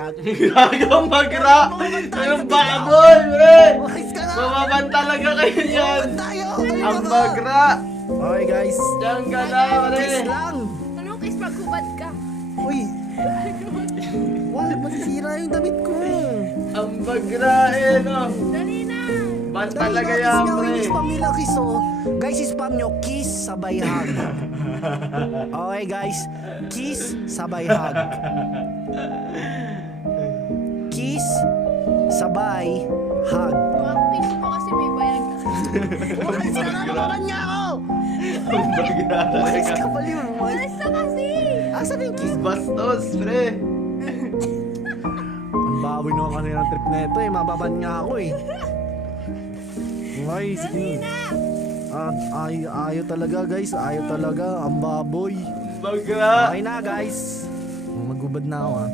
Gagawang magra! Yung baboy, pre! Mababan talaga kayo yan! Ang magra! Okay guys. Diyan ka na, pre! Kiss lang. Anong kiss maghubad ka? Uy. Wala, masisira yung damit ko. Ang magra eh, no? Dali na! Ban talaga yan, pre! Spam nila kiss oh. Guys, spam nyo kiss sabay hug. Okay guys, kiss sabay hug. Kiss sabay hug. Ang kiss mo kasi may bayad ka. Umalis ka na, mababan niya ako. Ang magra Umalis talaga! ka pali mo. Alis na kasi! Asan yung kiss? Bastos, pre! Ang baboy naman kasi ng trip na ito eh. Mababan nga ako eh. Ay, Dali sige. na! Ayaw talaga guys. Ayaw talaga. Ang baboy. Magra! Okay na guys. Magubad na ako ah.